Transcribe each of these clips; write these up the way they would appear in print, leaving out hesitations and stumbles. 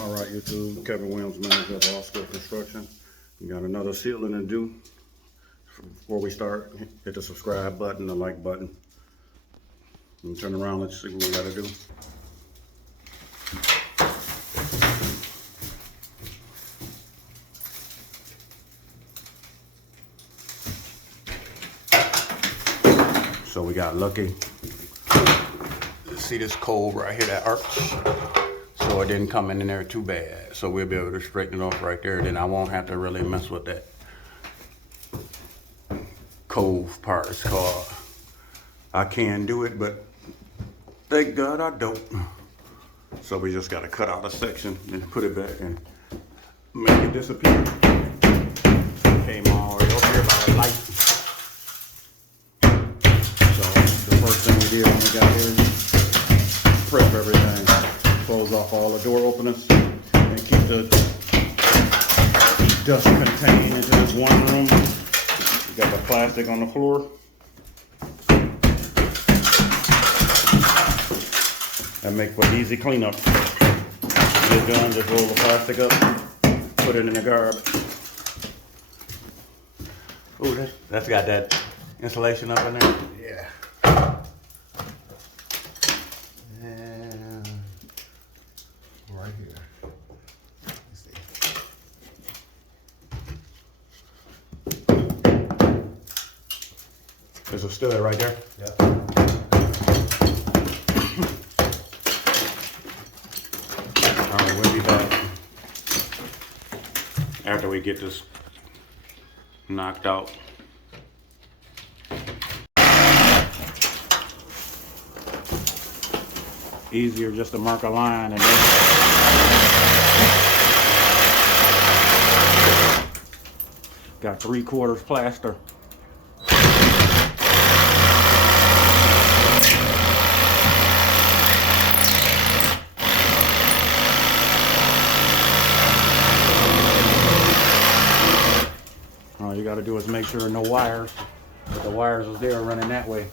All right, YouTube, Kevin Williams, manager of Oscar Construction. We got another sealing to do. Before we start, hit the subscribe button, the like button. And turn around, let's see what we gotta do. So we got lucky. See this cold right here, that arch? So it didn't come in there too bad. So we'll be able to straighten it off right there. Then I won't have to really mess with that cove part. It's called. I can do it, but thank God I don't. So we just gotta cut out a section and put it back and make it disappear. Came all the way up here by the light. So the first thing we did when we got here, prep everything. Close off all the door openers and keep the dust contained into this one room. We got the plastic on the floor. That makes for easy cleanup. Get done, just roll the plastic up, put it in the garbage. Oh, that's got that insulation up in there? Yeah. And right here. Let's see. There's a stud right there? Yep. Alright, we'll be back after we get this knocked out. Easier just to mark a line and then got 3/4 plaster. All you got to do is make sure no wires, but the wires is there running that way.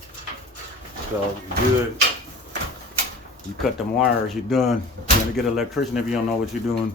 So good. You cut them wires, you're done. You're gonna get an electrician if you don't know what you're doing.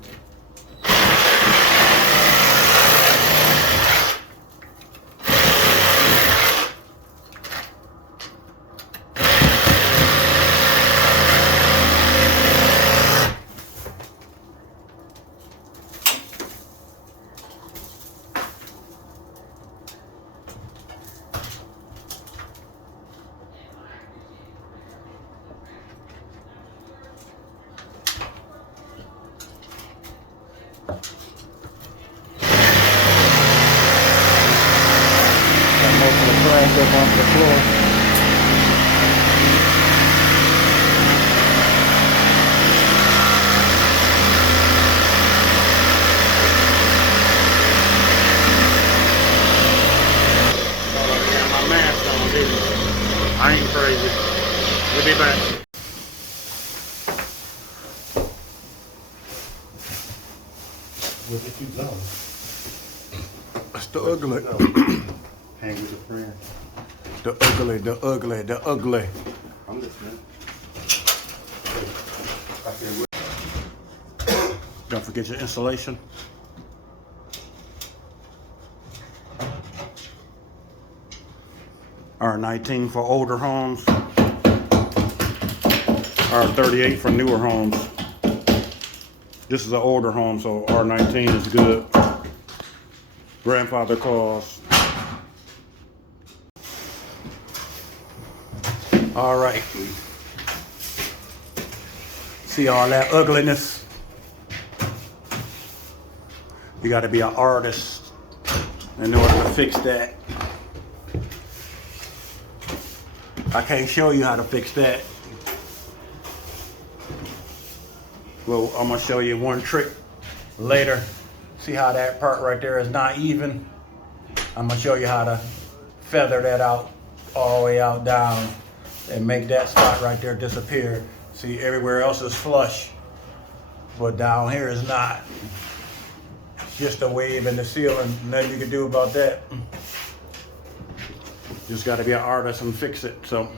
Up onto the floor. My mask on, didn't it? I ain't crazy. We'll be back. What did you know? That's the ugly. Hang with a friend. The ugly, the ugly, the ugly. I'm listening. Don't forget your insulation. R19 for older homes. R38 for newer homes. This is an older home, so R19 is good. Grandfather calls. All right. See all that ugliness? You got to be an artist in order to fix that. I can't show you how to fix that. Well, I'm gonna show you one trick later. See how that part right there is not even? I'm gonna show you how to feather that out all the way out down and make that spot right there disappear. See, everywhere else is flush, but down here is not. Just a wave in the ceiling, nothing you can do about that. Just got to be an artist and fix it. So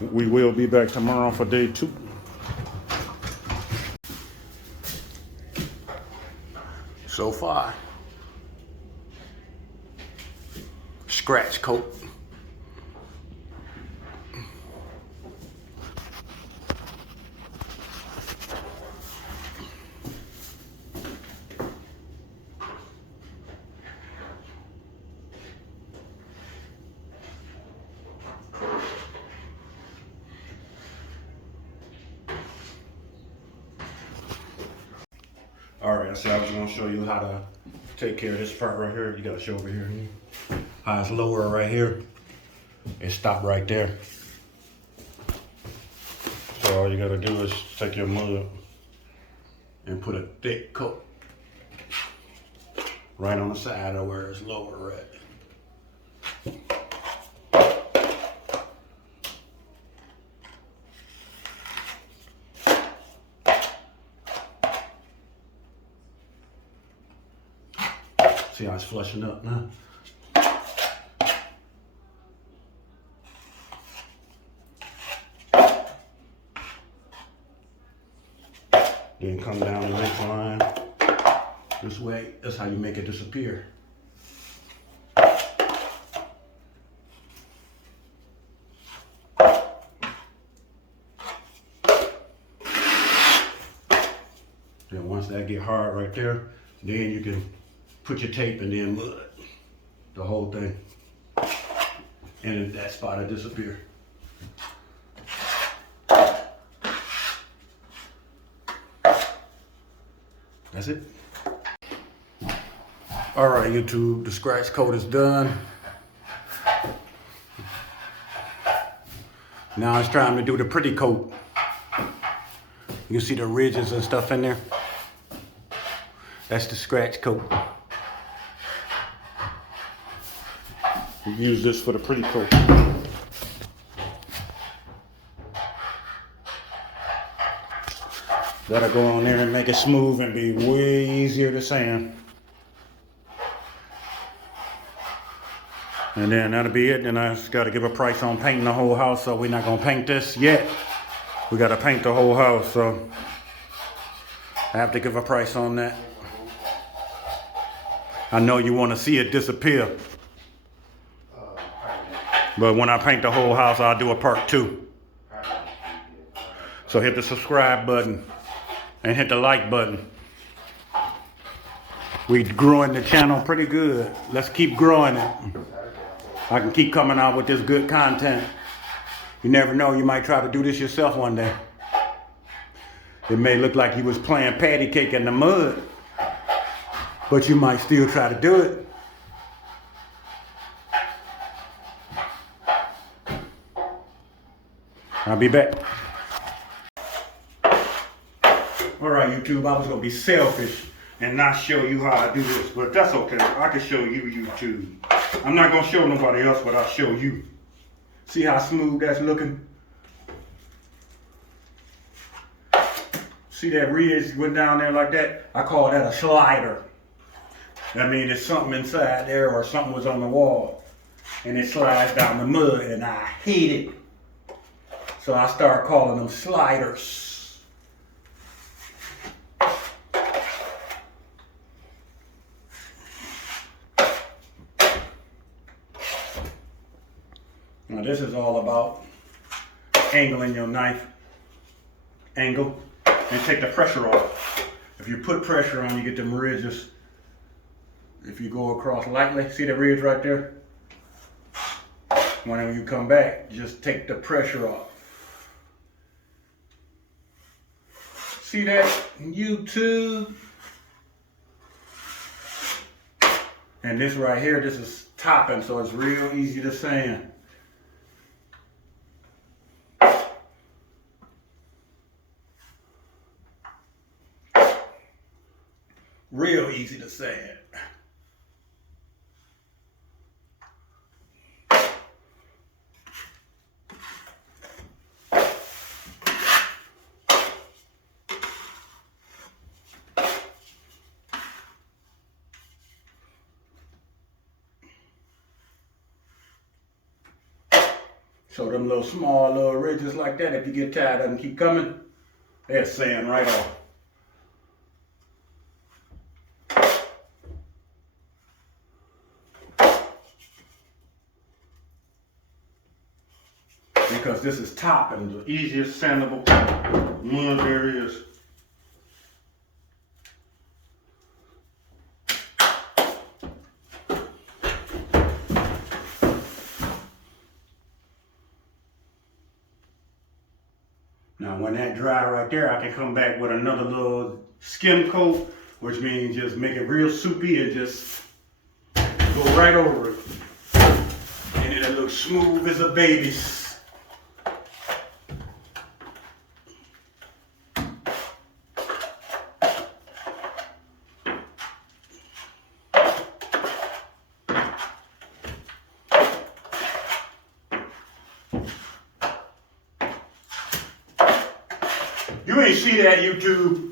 we will be back tomorrow for day 2. so far. Scratch coat. All right, so I was gonna show you how to take care of this part right here. You gotta show over here. How it's lower right here. It stopped right there. So all you gotta do is take your mud and put a thick coat right on the side of where it's lower at. See how it's flushing up now? Then come down the next line. This way, that's how you make it disappear. Then once that get hard right there, then you can put your tape and then mud the whole thing. And that spot will disappear. That's it. All right, YouTube, the scratch coat is done. Now it's time to do the pretty coat. You can see the ridges and stuff in there. That's the scratch coat. We use this for the pretty coat. That'll go on there and make it smooth and be way easier to sand. And then that'll be it. Then I just gotta give a price on painting the whole house, so we're not gonna paint this yet. We gotta paint the whole house, so I have to give a price on that. I know you wanna see it disappear. But when I paint the whole house, I'll do a part 2. So hit the subscribe button and hit the like button. We growing the channel pretty good. Let's keep growing it. I can keep coming out with this good content. You never know, you might try to do this yourself one day. It may look like you was playing patty cake in the mud, but you might still try to do it. I'll be back. All right, YouTube, I was gonna be selfish and not show you how I do this, but that's okay. I can show you, YouTube. I'm not gonna show nobody else, but I'll show you. See how smooth that's looking? See that ridge went down there like that? I call that a slider. That means there's something inside there or something was on the wall and it slides down the mud and I hate it. So I start calling them sliders. Now this is all about angling your knife. Angle and take the pressure off. If you put pressure on, you get them ridges. If you go across lightly, see the ridge right there? Whenever you come back, just take the pressure off. See that, YouTube? And this right here, this is topping, so it's real easy to sand. Real easy to sand. So them little small little ridges like that, if you get tired of them keep coming, they'll sand right off. because this is top and the easiest sandable mud there is. Now when that dry right there, I can come back with another little skim coat, which means just make it real soupy and just go right over it. And it'll look smooth as a baby's. You ain't see that, YouTube.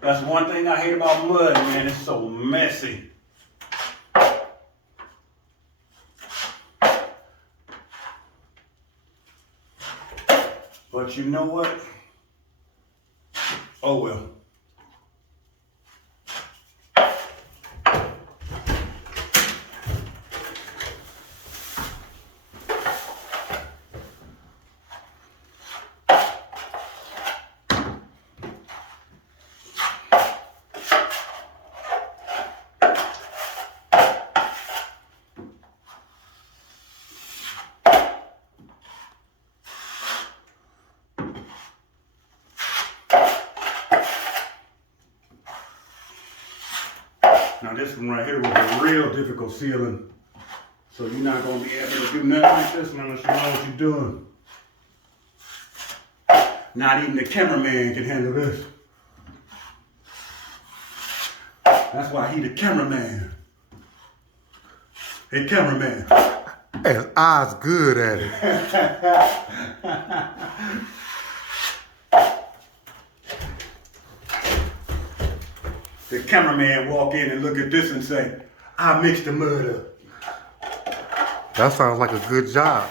That's one thing I hate about mud, man. It's so messy. But you know what? Oh well. Now this one right here was a real difficult sealing. So you're not gonna be able to do nothing like this one unless you know what you're doing. Not even the cameraman can handle this. That's why he the cameraman. Hey cameraman. His eyes good at it. The cameraman walk in and look at this and say, I mixed the mud up. That sounds like a good job.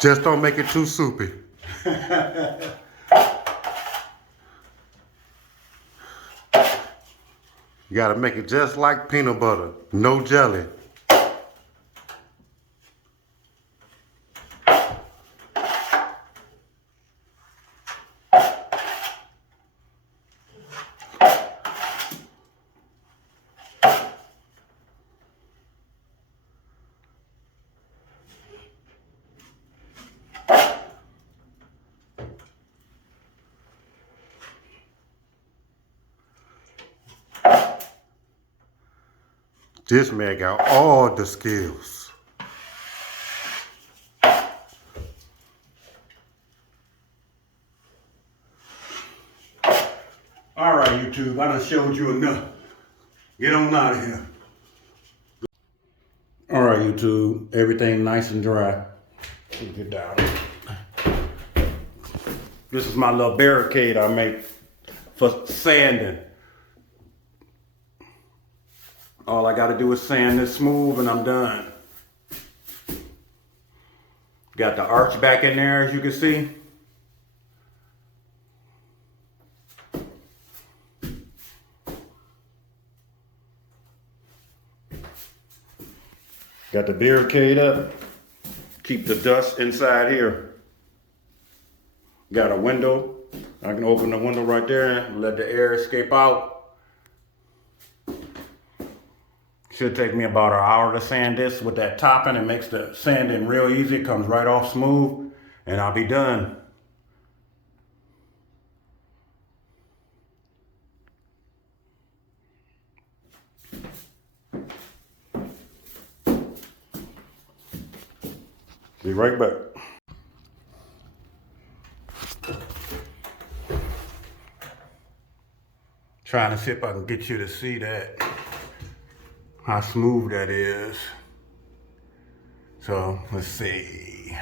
Just don't make it too soupy. You gotta make it just like peanut butter, no jelly. This man got all the skills. All right, YouTube, I done showed you enough. Get on out of here. All right, YouTube, everything nice and dry. Get down. This is my little barricade I make for sanding. All I gotta do is sand this smooth and I'm done. Got the arch back in there, as you can see. Got the barricade up. Keep the dust inside here. Got a window. I can open the window right there and let the air escape out. Should take me about an hour to sand this with that topping. It makes the sanding real easy. It comes right off smooth and I'll be done. Be right back. Trying to see if I can get you to see that. How smooth that is. So let's see.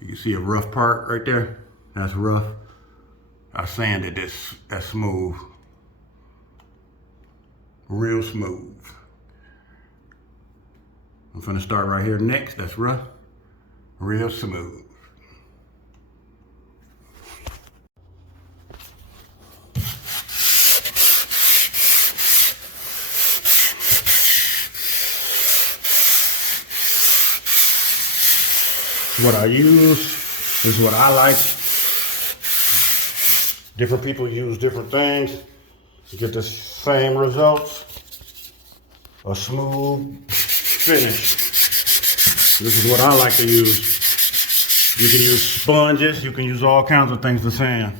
You see a rough part right there? That's rough. I sanded this, that's smooth. Real smooth. I'm finna start right here next. That's rough, real smooth. What I use is what I like. Different people use different things to get the same results. A smooth finish. This is what I like to use. You can use sponges, you can use all kinds of things to sand.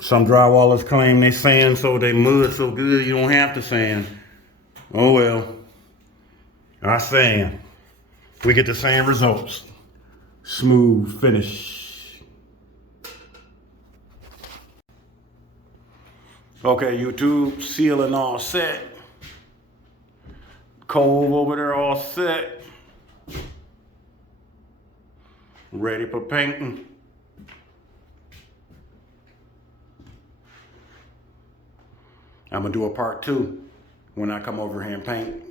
Some drywallers claim they sand so they mud so good you don't have to sand. Oh well, I sand. We get the same results. Smooth finish. Okay, YouTube, ceiling all set. Cove over there all set. Ready for painting. I'm gonna do a part 2 when I come over here and paint.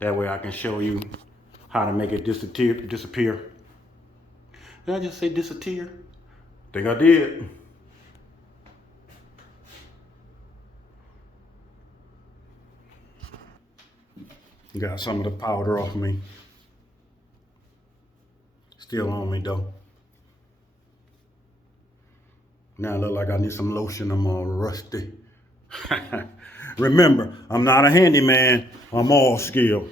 That way I can show you how to make it disappear. Did I just say disappear? Think I did. Got some of the powder off me. Still on me though. Now I look like I need some lotion. I'm all rusty. Remember, I'm not a handyman. I'm all skilled.